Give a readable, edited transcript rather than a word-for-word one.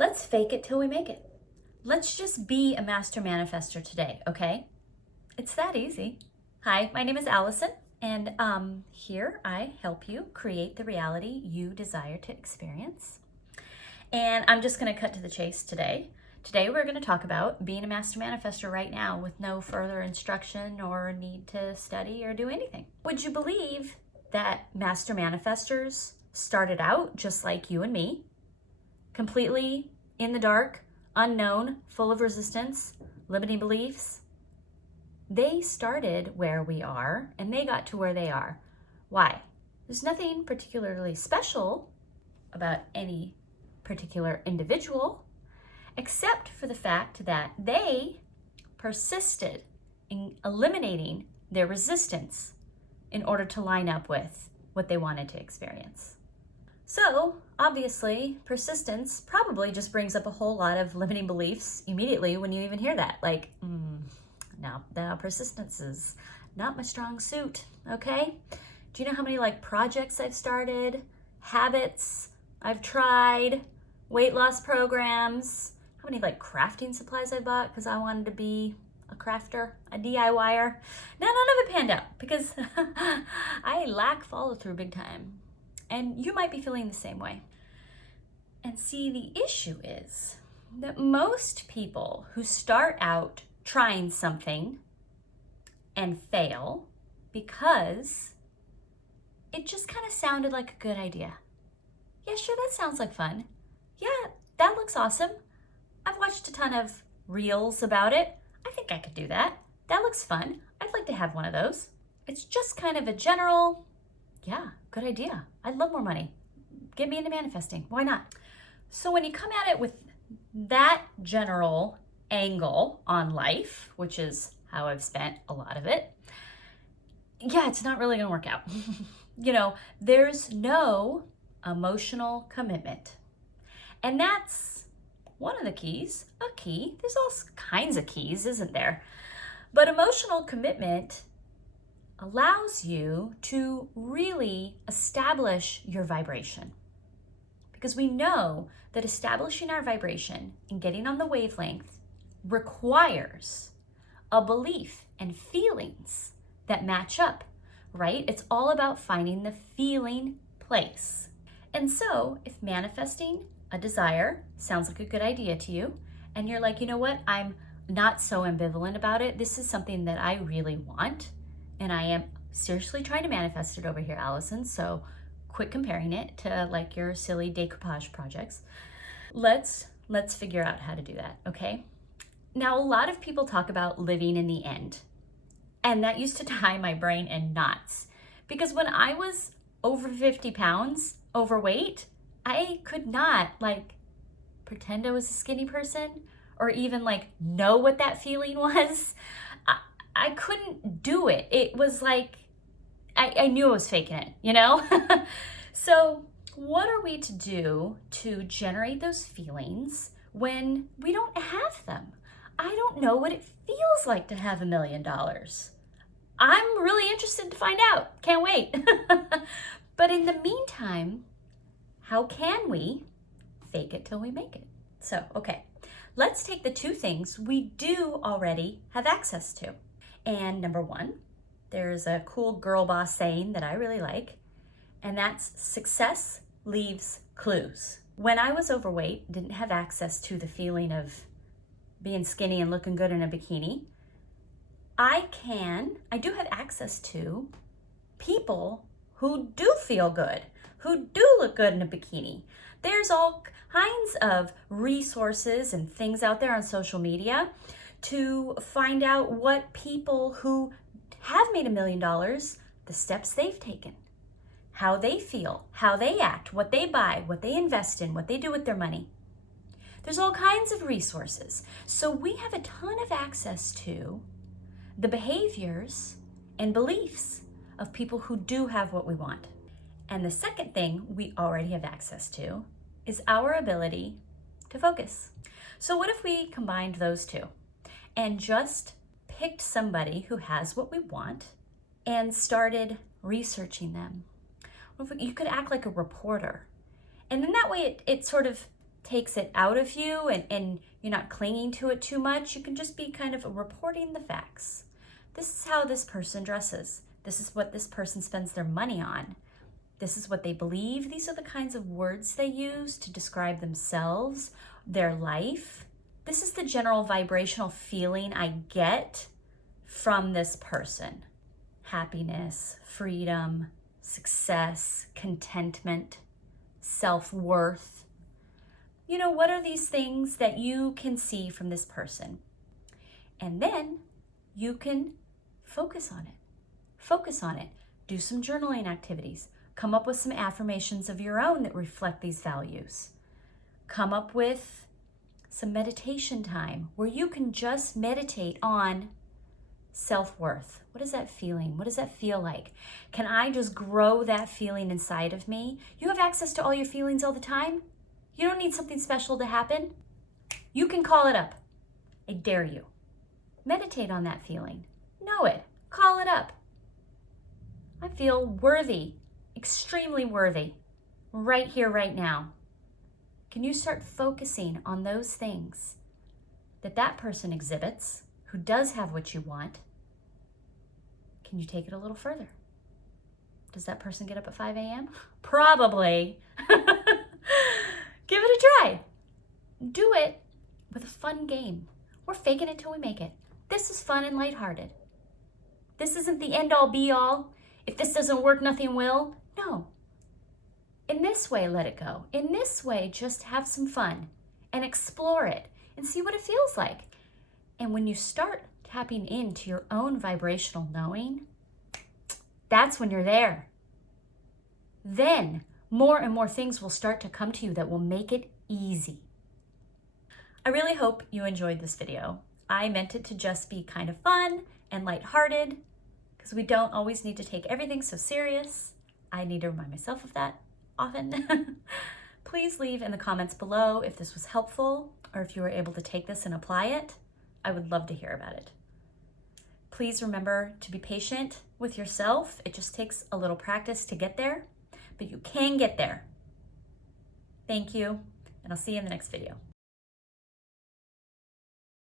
Let's fake it till we make it. Let's just be a master manifestor today, okay? It's that easy. Hi, my name is Allison, and here I help you create the reality you desire to experience. And I'm just going to cut to the chase today. Today we're going to talk about being a master manifestor right now with no further instruction or need to study or do anything. Would you believe that master manifestors started out just like you and me, completely in the dark, unknown, full of resistance, limiting beliefs? They started where we are and they got to where they are. Why? There's nothing particularly special about any particular individual, except for the fact that they persisted in eliminating their resistance in order to line up with what they wanted to experience. So, obviously, persistence probably just brings up a whole lot of limiting beliefs immediately when you even hear that. Like, now persistence is not my strong suit, okay? Do you know how many projects I've started, habits I've tried, weight loss programs, how many crafting supplies I bought because I wanted to be a crafter, a DIYer? Now, none of it panned out because I lack follow through big time. And you might be feeling the same way. And see, the issue is that most people who start out trying something and fail because it just kind of sounded like a good idea. Yeah, sure, that sounds like fun. Yeah, that looks awesome. I've watched a ton of reels about it. I think I could do that. That looks fun. I'd like to have one of those. It's just kind of a general, yeah, good idea. I'd love more money. Get me into manifesting. Why not? So when you come at it with that general angle on life, which is how I've spent a lot of it, yeah, it's not really going to work out. There's no emotional commitment. And that's one of the keys, a key. There's all kinds of keys, isn't there? But emotional commitment allows you to really establish your vibration. Because we know that establishing our vibration and getting on the wavelength requires a belief and feelings that match up, right? It's all about finding the feeling place. And so if manifesting a desire sounds like a good idea to you, and you're like, you know what, I'm not so ambivalent about it. This is something that I really want, and I am seriously trying to manifest it over here, Allison. So quit comparing it to your silly decoupage projects. Let's figure out how to do that, okay? Now, a lot of people talk about living in the end, and that used to tie my brain in knots, because when I was over 50 pounds overweight, I could not pretend I was a skinny person or even know what that feeling was. I couldn't do it. It was I knew I was faking it, So what are we to do to generate those feelings when we don't have them? I don't know what it feels like to have $1 million. I'm really interested to find out. Can't wait. But in the meantime, how can we fake it till we make it? So, okay, let's take the two things we do already have access to. And number one, there's a cool girl boss saying that I really like, and that's success leaves clues. When I was overweight, didn't have access to the feeling of being skinny and looking good in a bikini, I do have access to people who do feel good, who do look good in a bikini. There's all kinds of resources and things out there on social media to find out what people who have made $1 million, the steps they've taken, how they feel, how they act, what they buy, what they invest in, what they do with their money. There's all kinds of resources. So we have a ton of access to the behaviors and beliefs of people who do have what we want. And the second thing we already have access to is our ability to focus. So what if we combined those two and just picked somebody who has what we want and started researching them? You could act like a reporter. And in that way, it sort of takes it out of you and you're not clinging to it too much. You can just be kind of reporting the facts. This is how this person dresses. This is what this person spends their money on. This is what they believe. These are the kinds of words they use to describe themselves, their life. This is the general vibrational feeling I get from this person. Happiness, freedom, success, contentment, self-worth. You know, what are these things that you can see from this person? And then you can focus on it. Focus on it. Do some journaling activities. Come up with some affirmations of your own that reflect these values. Come up with some meditation time where you can just meditate on self-worth. What is that feeling? What does that feel like? Can I just grow that feeling inside of me? You have access to all your feelings all the time. You don't need something special to happen. You can call it up. I dare you. Meditate on that feeling. Know it. Call it up. I feel worthy, extremely worthy, right here, right now. Can you start focusing on those things that that person exhibits, who does have what you want? Can you take it a little further? Does that person get up at 5 a.m.? Probably. Give it a try. Do it with a fun game. We're faking it till we make it. This is fun and lighthearted. This isn't the end-all be-all. If this doesn't work, nothing will. No. In this way, let it go. In this way, just have some fun and explore it and see what it feels like. And when you start tapping into your own vibrational knowing, that's when you're there. Then more and more things will start to come to you that will make it easy. I really hope you enjoyed this video. I meant it to just be kind of fun and lighthearted, because we don't always need to take everything so serious. I need to remind myself of that often. Please leave in the comments below if this was helpful or if you were able to take this and apply it. I would love to hear about it. Please remember to be patient with yourself. It just takes a little practice to get there, but you can get there. Thank you, and I'll see you in the next video.